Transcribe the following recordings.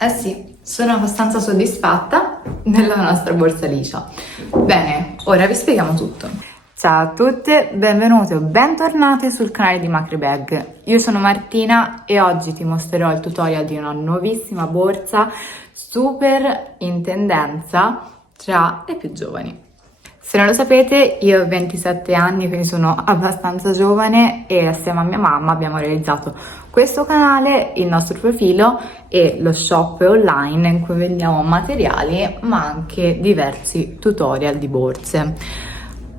Eh sì, sono abbastanza soddisfatta della nostra borsa liscia. Bene, ora vi spieghiamo tutto. Ciao a tutte, benvenute o bentornate sul canale di Macri Bag. Io sono Martina e oggi ti mostrerò il tutorial di una nuovissima borsa super in tendenza tra le più giovani. Se non lo sapete, io ho 27 anni, quindi sono abbastanza giovane e assieme a mia mamma abbiamo realizzato questo canale, il nostro profilo e lo shop online in cui vendiamo materiali ma anche diversi tutorial di borse.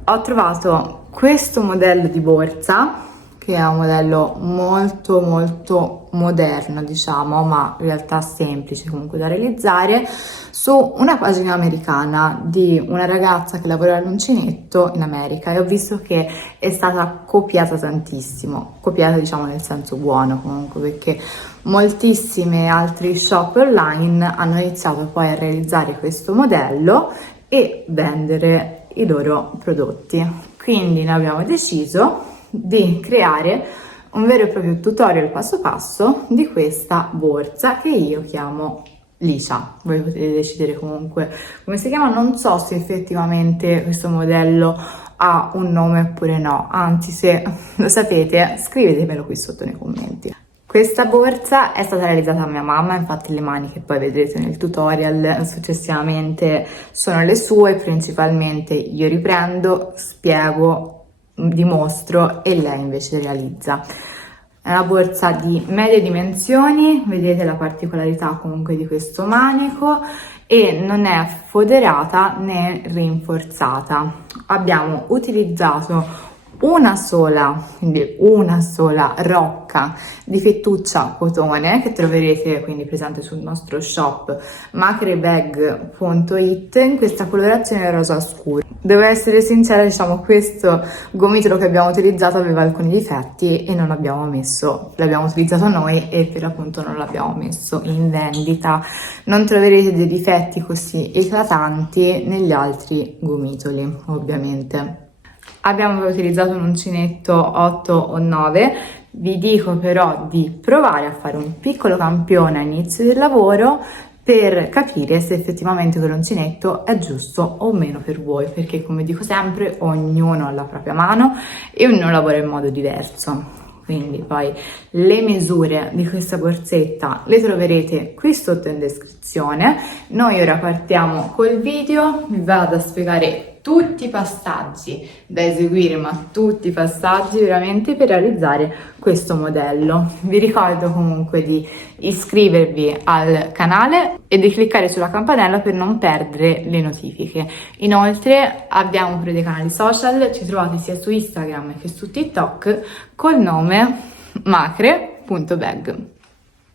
Ho trovato questo modello di borsa che è un modello molto moderno, diciamo, ma in realtà semplice comunque da realizzare, su una pagina americana di una ragazza che lavora all'uncinetto in America, e ho visto che è stata copiata tantissimo, copiata diciamo nel senso buono comunque, perché moltissimi altri shop online hanno iniziato poi a realizzare questo modello e vendere i loro prodotti. Quindi noi abbiamo deciso di creare un vero e proprio tutorial passo passo di questa borsa che io chiamo liscia. Voi potete decidere comunque come si chiama. Non so se effettivamente questo modello ha un nome oppure no, anzi se lo sapete scrivetemelo qui sotto nei commenti. Questa borsa è stata realizzata da mia mamma, infatti le mani che poi vedrete nel tutorial successivamente sono le sue, principalmente io riprendo, spiego, dimostro e lei invece realizza. È una borsa di medie dimensioni, vedete la particolarità comunque di questo manico, e non è foderata né rinforzata. Abbiamo utilizzato una sola rocca di fettuccia cotone che troverete quindi presente sul nostro shop macrebag.it in questa colorazione rosa scuro. Devo essere sincera, diciamo, questo gomitolo che abbiamo utilizzato aveva alcuni difetti e non l'abbiamo utilizzato noi e per l'appunto non l'abbiamo messo in vendita. Non troverete dei difetti così eclatanti negli altri gomitoli, ovviamente. Abbiamo utilizzato un uncinetto 8 o 9, vi dico però di provare a fare un piccolo campione all'inizio del lavoro per capire se effettivamente quell'uncinetto è giusto o meno per voi, perché come dico sempre ognuno ha la propria mano e ognuno lavora in modo diverso. Quindi poi le misure di questa borsetta le troverete qui sotto in descrizione. Noi ora partiamo col video, vi vado a spiegare tutti i passaggi da eseguire, ma tutti i passaggi veramente per realizzare questo modello. Vi ricordo comunque di iscrivervi al canale e di cliccare sulla campanella per non perdere le notifiche. Inoltre abbiamo pure dei canali social, ci trovate sia su Instagram che su TikTok col nome macre.bag.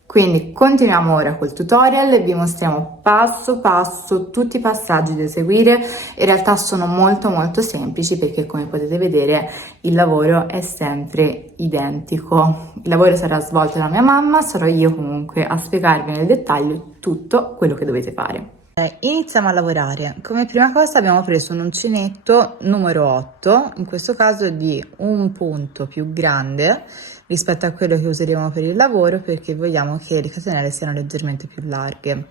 Quindi continuiamo ora col tutorial e vi mostriamo passo passo tutti i passaggi da eseguire. In realtà sono molto semplici perché, come potete vedere, il lavoro è sempre identico. Il lavoro sarà svolto da mia mamma, sarò io comunque a spiegarvi nel dettaglio tutto quello che dovete fare. Iniziamo a lavorare. Come prima cosa abbiamo preso un uncinetto numero 8, in questo caso di un punto più grande rispetto a quello che useremo per il lavoro, perché vogliamo che le catenelle siano leggermente più larghe.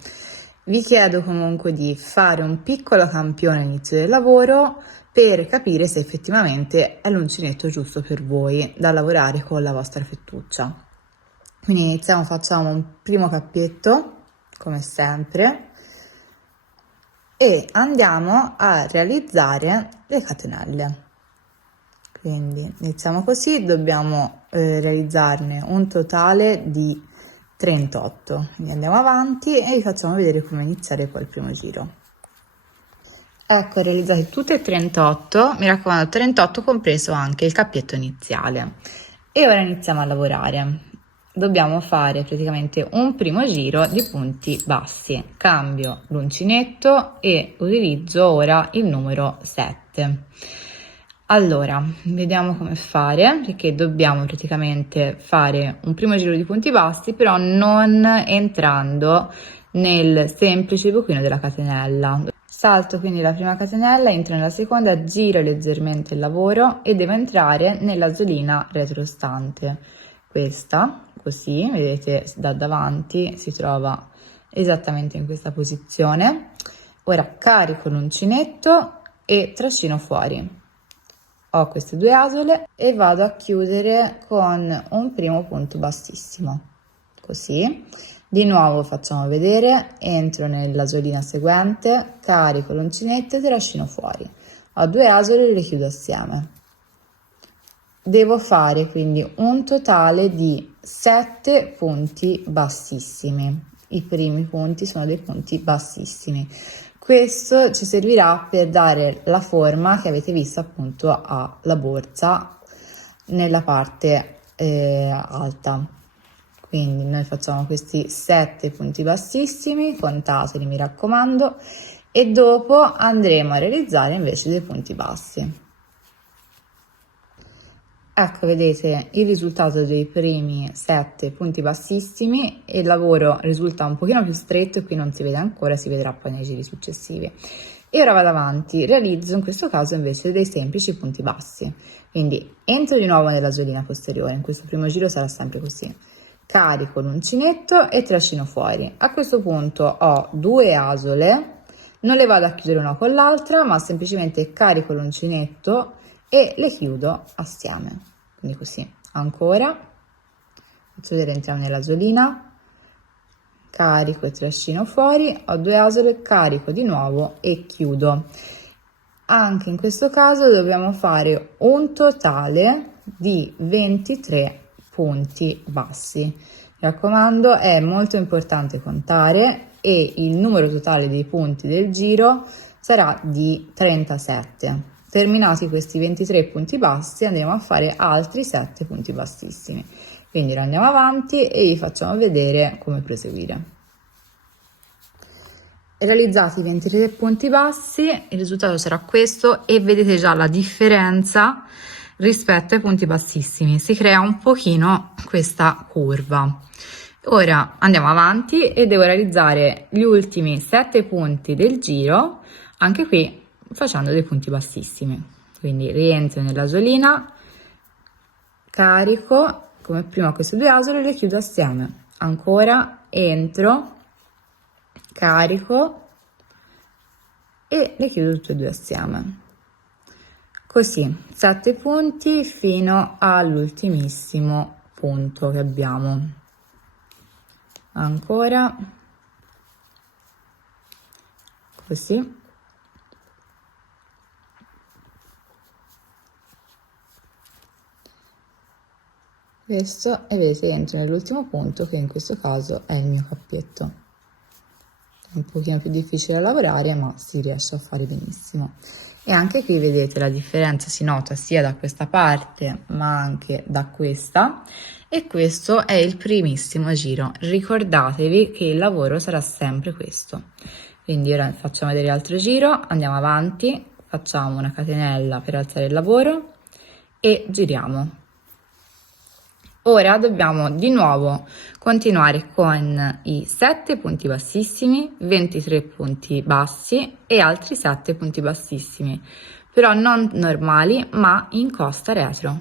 Vi chiedo comunque di fare un piccolo campione all'inizio del lavoro per capire se effettivamente è l'uncinetto giusto per voi da lavorare con la vostra fettuccia. Quindi iniziamo, facciamo un primo cappietto come sempre e andiamo a realizzare le catenelle. Quindi iniziamo così, dobbiamo realizzarne un totale di 38. Quindi andiamo avanti e vi facciamo vedere come iniziare poi il primo giro. Ecco, realizzate tutte e 38, mi raccomando 38 compreso anche il cappietto iniziale. E ora iniziamo a lavorare. Dobbiamo fare praticamente un primo giro di punti bassi. Cambio l'uncinetto e utilizzo ora il numero 7. Allora, vediamo come fare, perché dobbiamo praticamente fare un primo giro di punti bassi, però non entrando nel semplice buchino della catenella. Salto quindi la prima catenella, entro nella seconda, giro leggermente il lavoro e devo entrare nella solina retrostante. Questa, così, vedete, da davanti si trova esattamente in questa posizione. Ora carico l'uncinetto e trascino fuori. Ho queste 2 asole e vado a chiudere con un primo punto bassissimo, così. Di nuovo facciamo vedere, entro nell'asolina seguente, carico l'uncinetto e trascino fuori. Ho 2 asole e le chiudo assieme. Devo fare quindi un totale di 7 punti bassissimi. I primi punti sono dei punti bassissimi. Questo ci servirà per dare la forma che avete visto appunto alla borsa nella parte alta. Quindi noi facciamo questi 7 punti bassissimi, contateli mi raccomando, e dopo andremo a realizzare invece dei punti bassi. Ecco, vedete il risultato dei primi 7 punti bassissimi e il lavoro risulta un pochino più stretto e qui non si vede ancora, si vedrà poi nei giri successivi. E ora vado avanti, realizzo in questo caso invece dei semplici punti bassi. Quindi entro di nuovo nell'asolina posteriore, in questo primo giro sarà sempre così. Carico l'uncinetto e trascino fuori. A questo punto ho 2 asole, non le vado a chiudere una con l'altra, ma semplicemente carico l'uncinetto e le chiudo assieme, quindi così. Ancora, faccio vedere, entriamo nell'asolina, carico e trascino fuori, ho 2 asole, carico di nuovo e chiudo. Anche in questo caso dobbiamo fare un totale di 23 punti bassi. Mi raccomando, è molto importante contare e il numero totale dei punti del giro sarà di 37. Terminati questi 23 punti bassi andremo a fare altri 7 punti bassissimi. Quindi andiamo avanti e vi facciamo vedere come proseguire. Realizzati i 23 punti bassi, il risultato sarà questo e vedete già la differenza rispetto ai punti bassissimi. Si crea un pochino questa curva. Ora andiamo avanti e devo realizzare gli ultimi 7 punti del giro, anche qui facendo dei punti bassissimi. Quindi rientro nell'asolina, carico come prima queste 2 asole e le chiudo assieme. Ancora entro, carico e le chiudo tutte e 2 assieme. Così 7 punti fino all'ultimissimo punto che abbiamo. Ancora così. Questo, e vedete, entro nell'ultimo punto che in questo caso è il mio cappietto. È un pochino più difficile da lavorare, ma si riesce a fare benissimo. E anche qui vedete la differenza si nota sia da questa parte ma anche da questa, e questo è il primissimo giro. Ricordatevi che il lavoro sarà sempre questo. Quindi ora facciamo vedere l'altro giro, andiamo avanti, facciamo una catenella per alzare il lavoro e giriamo. Ora dobbiamo di nuovo continuare con i 7 punti bassissimi, 23 punti bassi e altri 7 punti bassissimi, però non normali ma in costa retro.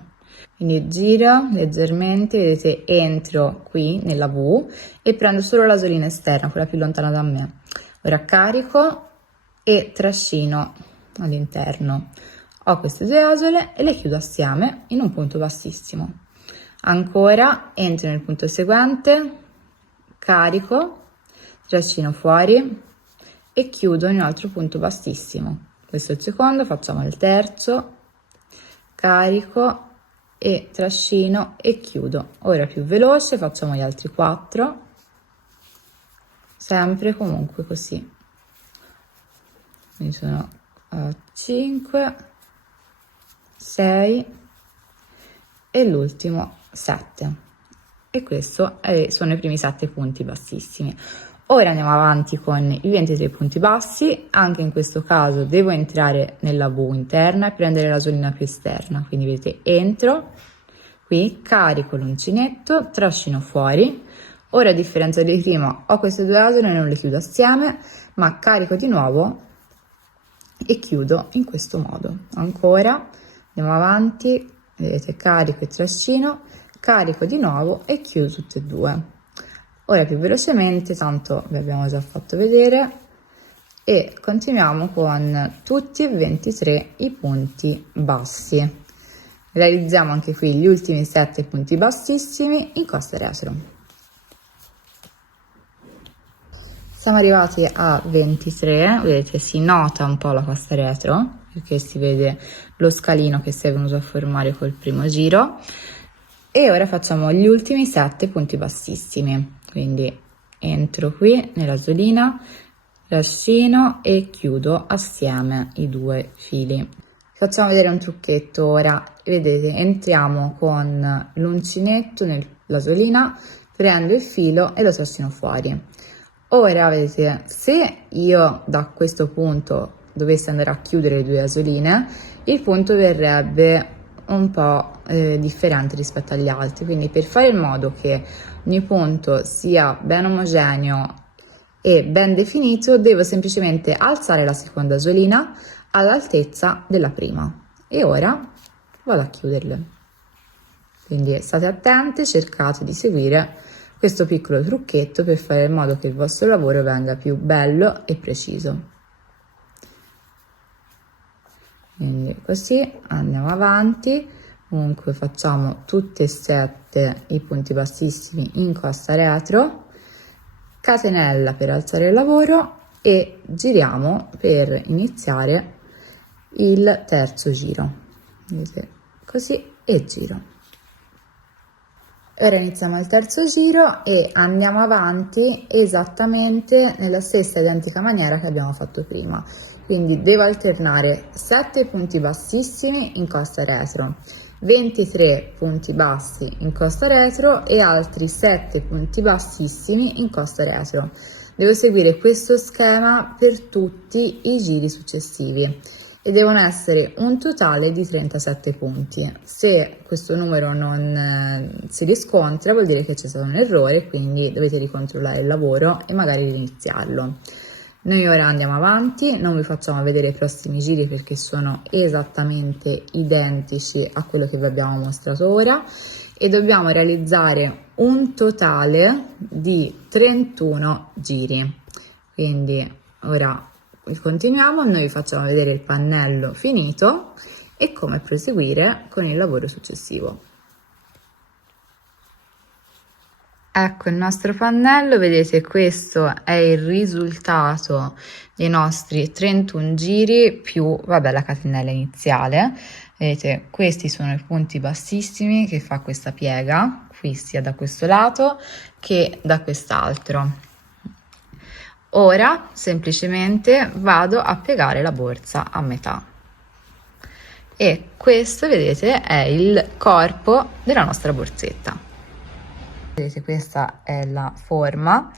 Quindi giro leggermente, vedete, entro qui nella V e prendo solo l'asolina esterna, quella più lontana da me. Ora carico e trascino all'interno. Ho queste 2 asole e le chiudo assieme in un punto bassissimo. Ancora entro nel punto seguente, carico, trascino fuori e chiudo in un altro punto bassissimo. Questo è il secondo, facciamo il terzo, carico e trascino e chiudo. Ora più veloce, facciamo gli altri 4, sempre comunque così. Quindi sono 5, 6 e l'ultimo 7, e questo sono i primi 7 punti bassissimi. Ora andiamo avanti con i 23 punti bassi. Anche in questo caso devo entrare nella V interna e prendere l'asolina più esterna, quindi vedete, entro qui, carico l'uncinetto, trascino fuori. Ora, a differenza di prima, ho queste 2 asole e non le chiudo assieme ma carico di nuovo e chiudo in questo modo. Ancora andiamo avanti, vedete, carico e trascino, carico di nuovo e chiudo tutte e 2. Ora più velocemente, tanto vi abbiamo già fatto vedere, e continuiamo con tutti e 23 i punti bassi. Realizziamo anche qui gli ultimi 7 punti bassissimi in costa retro. Siamo arrivati a 23, vedete si nota un po' la costa retro perché si vede lo scalino che si è venuto a formare col primo giro, e ora facciamo gli ultimi 7 punti bassissimi, quindi entro qui nella solina, trascino e chiudo assieme i 2 fili. Facciamo vedere un trucchetto ora, vedete entriamo con l'uncinetto nella solina, prendo il filo e lo trascino fuori. Ora vedete, se io da questo punto dovessi andare a chiudere le 2 asoline, il punto verrebbe un po' differente rispetto agli altri, quindi per fare in modo che ogni punto sia ben omogeneo e ben definito, devo semplicemente alzare la seconda asolina all'altezza della prima e ora vado a chiuderle. Quindi state attenti, cercate di seguire questo piccolo trucchetto per fare in modo che il vostro lavoro venga più bello e preciso. Quindi così andiamo avanti, comunque facciamo tutti e 7 i punti bassissimi in costa retro, catenella per alzare il lavoro e giriamo per iniziare il terzo giro. Vedete, così e giro. Ora iniziamo il terzo giro e andiamo avanti esattamente nella stessa identica maniera che abbiamo fatto prima. Quindi devo alternare 7 punti bassissimi in costa retro, 23 punti bassi in costa retro e altri 7 punti bassissimi in costa retro. Devo seguire questo schema per tutti i giri successivi e devono essere un totale di 37 punti. Se questo numero non si riscontra vuol dire che c'è stato un errore, quindi dovete ricontrollare il lavoro e magari riniziarlo. Noi ora andiamo avanti, non vi facciamo vedere i prossimi giri perché sono esattamente identici a quello che vi abbiamo mostrato ora e dobbiamo realizzare un totale di 31 giri. Quindi ora continuiamo, noi vi facciamo vedere il pannello finito e come proseguire con il lavoro successivo. Ecco il nostro pannello, vedete questo è il risultato dei nostri 31 giri più vabbè la catenella iniziale. Vedete questi sono i punti bassissimi che fa questa piega qui sia da questo lato che da quest'altro. Ora semplicemente vado a piegare la borsa a metà e questo vedete è il corpo della nostra borsetta. Vedete questa è la forma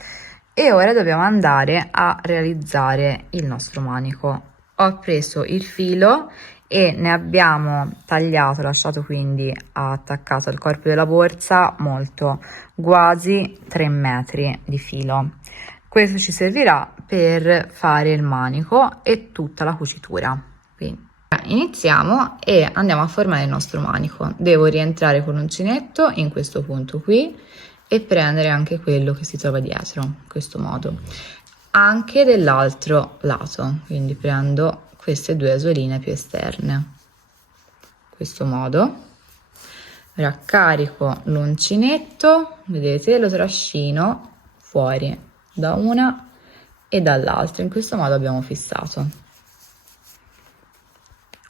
e ora dobbiamo andare a realizzare il nostro manico. Ho preso il filo e ne abbiamo tagliato, lasciato quindi attaccato al corpo della borsa molto, quasi 3 metri di filo. Questo ci servirà per fare il manico e tutta la cucitura. Quindi iniziamo e andiamo a formare il nostro manico. Devo rientrare con l'uncinetto in questo punto qui e prendere anche quello che si trova dietro, in questo modo. Anche dell'altro lato, quindi prendo queste 2 asoline più esterne, in questo modo. Ora carico l'uncinetto, vedete, lo trascino fuori da una e dall'altra, in questo modo abbiamo fissato.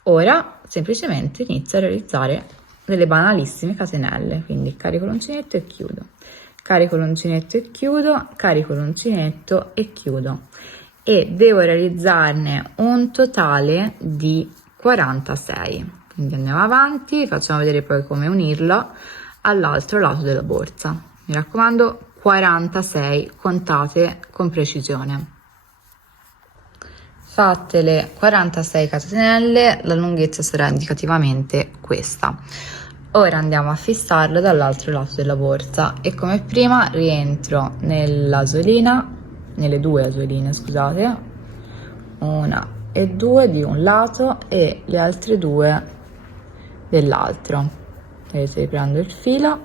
Ora semplicemente inizio a realizzare delle banalissime catenelle, quindi carico l'uncinetto e chiudo, carico l'uncinetto e chiudo, carico l'uncinetto e chiudo e devo realizzarne un totale di 46. Quindi andiamo avanti, facciamo vedere poi come unirlo all'altro lato della borsa. Mi raccomando, 46, contate con precisione. Fatte le 46 catenelle, la lunghezza sarà indicativamente questa. Ora andiamo a fissarlo dall'altro lato della borsa e come prima rientro nell'asolina, nelle 2 asoline, scusate, 1 e 2 di un lato e le altre 2 dell'altro. Vedete, prendo il filo,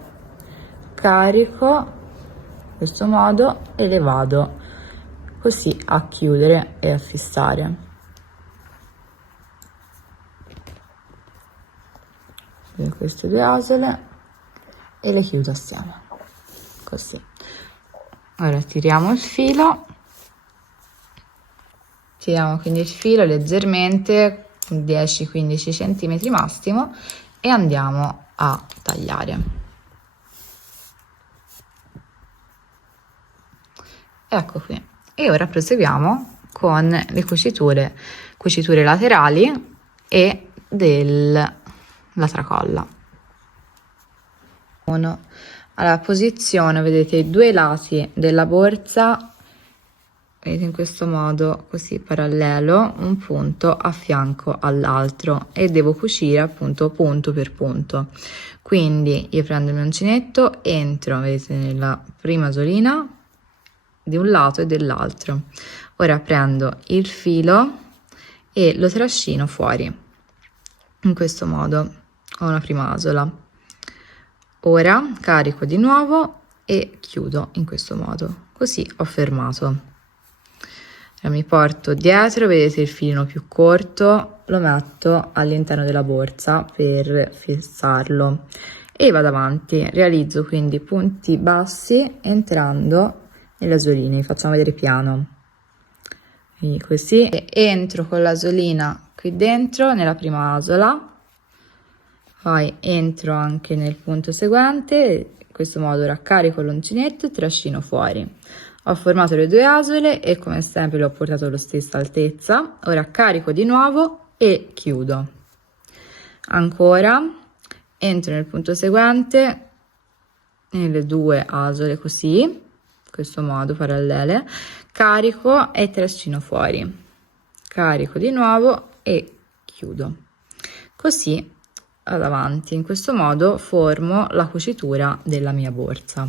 carico, questo modo e le vado così a chiudere e a fissare. Queste due asole e le chiudo assieme, così. Ora tiriamo il filo, tiriamo quindi il filo leggermente, 10-15 cm massimo, e andiamo a tagliare. Ecco qui. E ora proseguiamo con le cuciture laterali e della tracolla. Allora, posiziono, vedete, i due lati della borsa, vedete, in questo modo, così parallelo, un punto a fianco all'altro, e devo cucire appunto punto per punto. Quindi io prendo il mio uncinetto, entro, vedete, nella prima asolina di un lato e dell'altro. Ora prendo il filo e lo trascino fuori, in questo modo. Ho una prima asola. Ora carico di nuovo e chiudo in questo modo, così ho fermato. Ora mi porto dietro, vedete il filino più corto, lo metto all'interno della borsa per fissarlo e vado avanti. Realizzo quindi punti bassi entrando nelle asoline, vi facciamo vedere piano. Quindi così, e entro con l'asolina qui dentro nella prima asola, poi entro anche nel punto seguente, in questo modo raccarico l'uncinetto e trascino fuori. Ho formato le due asole e come sempre le ho portato alla stessa altezza. Ora carico di nuovo e chiudo. Ancora entro nel punto seguente, nelle due asole così, in questo modo parallele, carico e trascino fuori. Carico di nuovo e chiudo. Così vado avanti. In questo modo formo la cucitura della mia borsa.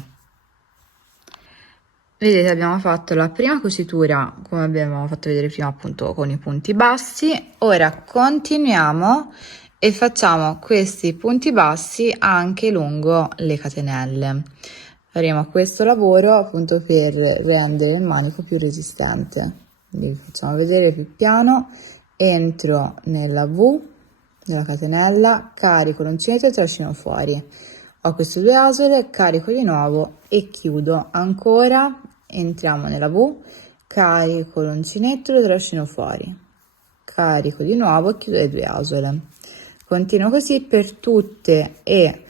Vedete, abbiamo fatto la prima cucitura come abbiamo fatto vedere prima, appunto con i punti bassi. Ora continuiamo e facciamo questi punti bassi anche lungo le catenelle. Faremo questo lavoro appunto per rendere il manico più resistente. Quindi facciamo vedere più piano. Entro nella V della catenella, carico l'uncinetto e trascino fuori. Ho queste due asole, carico di nuovo e chiudo. Ancora entriamo nella V, carico l'uncinetto e lo trascino fuori, carico di nuovo e chiudo le due asole. Continuo così per tutte e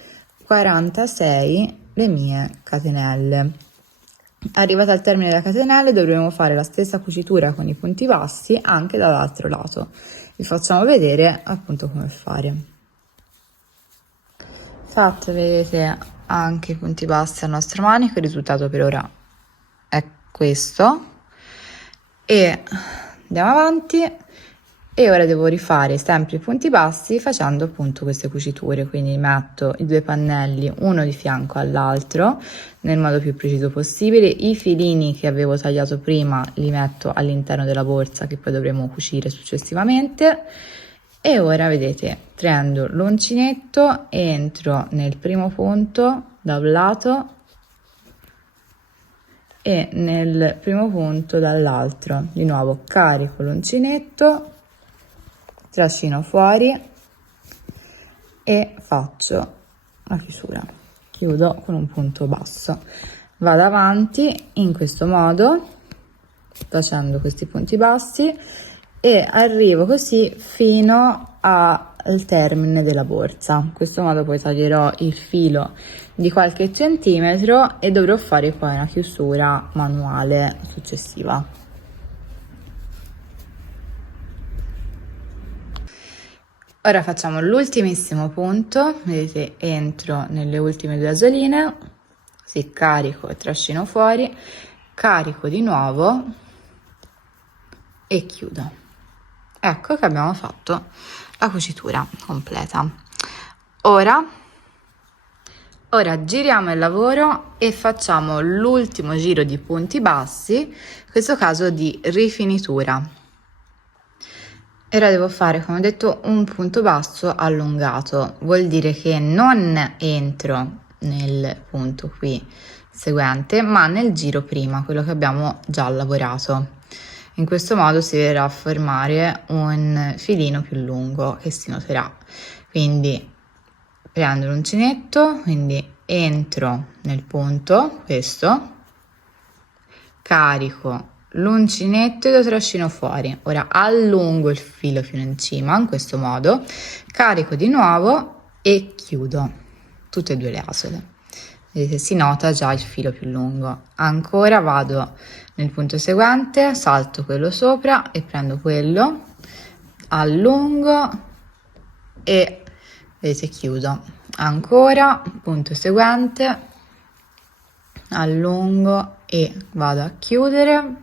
46 le mie catenelle. Arrivata al termine della catenella dovremo fare la stessa cucitura con i punti bassi anche dall'altro lato. Vi facciamo vedere appunto come fare. Fatto, vedete, anche i punti bassi al nostro manico, il risultato per ora è questo. E andiamo avanti. E ora devo rifare sempre i punti bassi facendo appunto queste cuciture, quindi metto i due pannelli uno di fianco all'altro nel modo più preciso possibile. I filini che avevo tagliato prima li metto all'interno della borsa che poi dovremo cucire successivamente. E ora vedete, prendo l'uncinetto, entro nel primo punto da un lato e nel primo punto dall'altro. Di nuovo carico l'uncinetto, trascino fuori e faccio la chiusura. Chiudo con un punto basso. Vado avanti in questo modo, facendo questi punti bassi, e arrivo così fino al termine della borsa. In questo modo poi taglierò il filo di qualche centimetro e dovrò fare poi una chiusura manuale successiva. Ora facciamo l'ultimissimo punto, vedete, entro nelle ultime due asoline, così carico e trascino fuori, carico di nuovo e chiudo. Ecco che abbiamo fatto la cucitura completa. Ora giriamo il lavoro e facciamo l'ultimo giro di punti bassi, in questo caso di rifinitura. E ora devo fare, come ho detto, un punto basso allungato, vuol dire che non entro nel punto qui seguente, ma nel giro prima, quello che abbiamo già lavorato. In questo modo si verrà a formare un filino più lungo che si noterà. Quindi prendo l'uncinetto, quindi entro nel punto, questo, carico l'uncinetto e lo trascino fuori. Ora allungo il filo fino in cima, in questo modo, carico di nuovo e chiudo tutte e due le asole. Vedete, si nota già il filo più lungo. Ancora vado nel punto seguente, salto quello sopra e prendo quello, allungo e vedete chiudo. Ancora punto seguente, allungo e vado a chiudere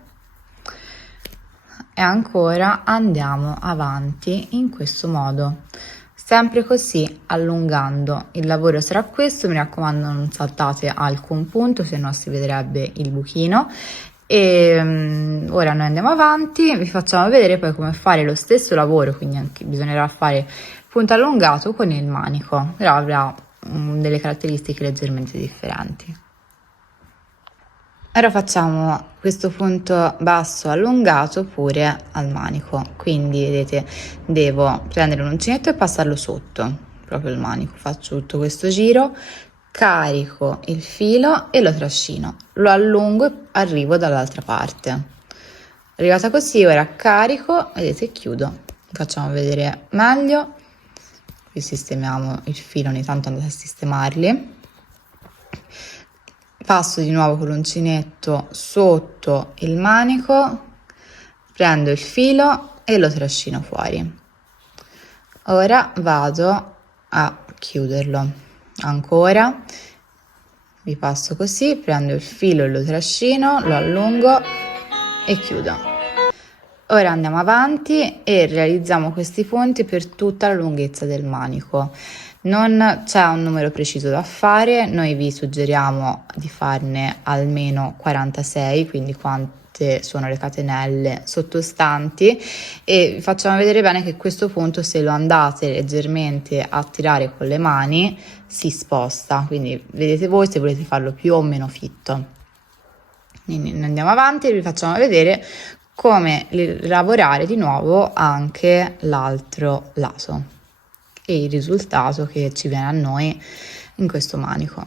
e ancora andiamo avanti in questo modo, sempre così allungando. Il lavoro sarà questo, mi raccomando non saltate alcun punto, se no si vedrebbe il buchino. E ora noi andiamo avanti, vi facciamo vedere poi come fare lo stesso lavoro, quindi anche bisognerà fare punto allungato con il manico, però avrà delle caratteristiche leggermente differenti. Ora facciamo questo punto basso allungato pure al manico, quindi vedete devo prendere un uncinetto e passarlo sotto proprio il manico, faccio tutto questo giro, carico il filo e lo trascino, lo allungo e arrivo dall'altra parte. Arrivata così ora carico, vedete, e chiudo. Facciamo vedere meglio, qui sistemiamo il filo, ogni tanto andate a sistemarli. Passo di nuovo con l'uncinetto sotto il manico, prendo il filo e lo trascino fuori. Ora vado a chiuderlo. Ancora, vi passo così, prendo il filo e lo trascino, lo allungo e chiudo. Ora andiamo avanti e realizziamo questi punti per tutta la lunghezza del manico. Non c'è un numero preciso da fare, noi vi suggeriamo di farne almeno 46, quindi quante sono le catenelle sottostanti, e vi facciamo vedere bene che questo punto, se lo andate leggermente a tirare con le mani, si sposta, quindi vedete voi se volete farlo più o meno fitto. Quindi andiamo avanti e vi facciamo vedere come lavorare di nuovo anche l'altro lato e il risultato che ci viene a noi in questo manico.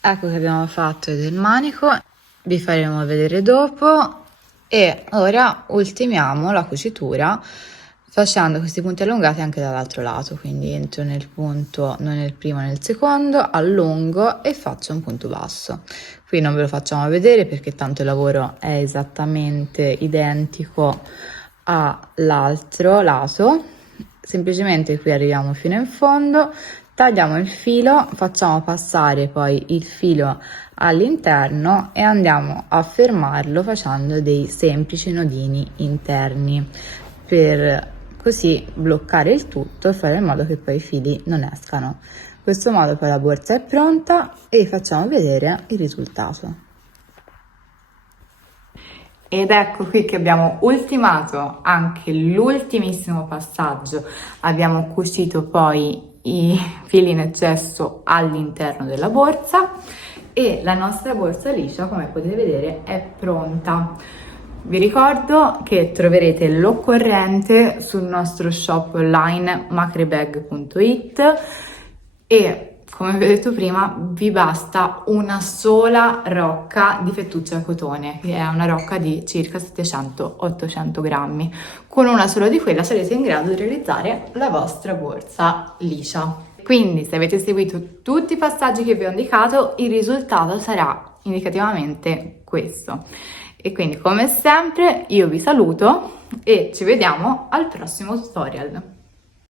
Ecco che abbiamo fatto del manico, vi faremo vedere dopo e ora ultimiamo la cucitura facendo questi punti allungati anche dall'altro lato, quindi entro nel punto non nel primo nel secondo, allungo e faccio un punto basso. Qui non ve lo facciamo vedere perché tanto il lavoro è esattamente identico all'altro lato, semplicemente qui arriviamo fino in fondo, tagliamo il filo, facciamo passare poi il filo all'interno e andiamo a fermarlo facendo dei semplici nodini interni per così bloccare il tutto e fare in modo che poi i fili non escano. In questo modo poi la borsa è pronta e facciamo vedere il risultato. Ed ecco qui che abbiamo ultimato anche l'ultimissimo passaggio, abbiamo cucito poi i fili in eccesso all'interno della borsa e la nostra borsa liscia, come potete vedere, è pronta. Vi ricordo che troverete l'occorrente sul nostro shop online macrebag.it e come vi ho detto prima, vi basta una sola rocca di fettuccia al cotone, che è una rocca di circa 700-800 grammi. Con una sola di quella sarete in grado di realizzare la vostra borsa liscia. Quindi, se avete seguito tutti i passaggi che vi ho indicato, il risultato sarà indicativamente questo. E quindi, come sempre, io vi saluto e ci vediamo al prossimo tutorial.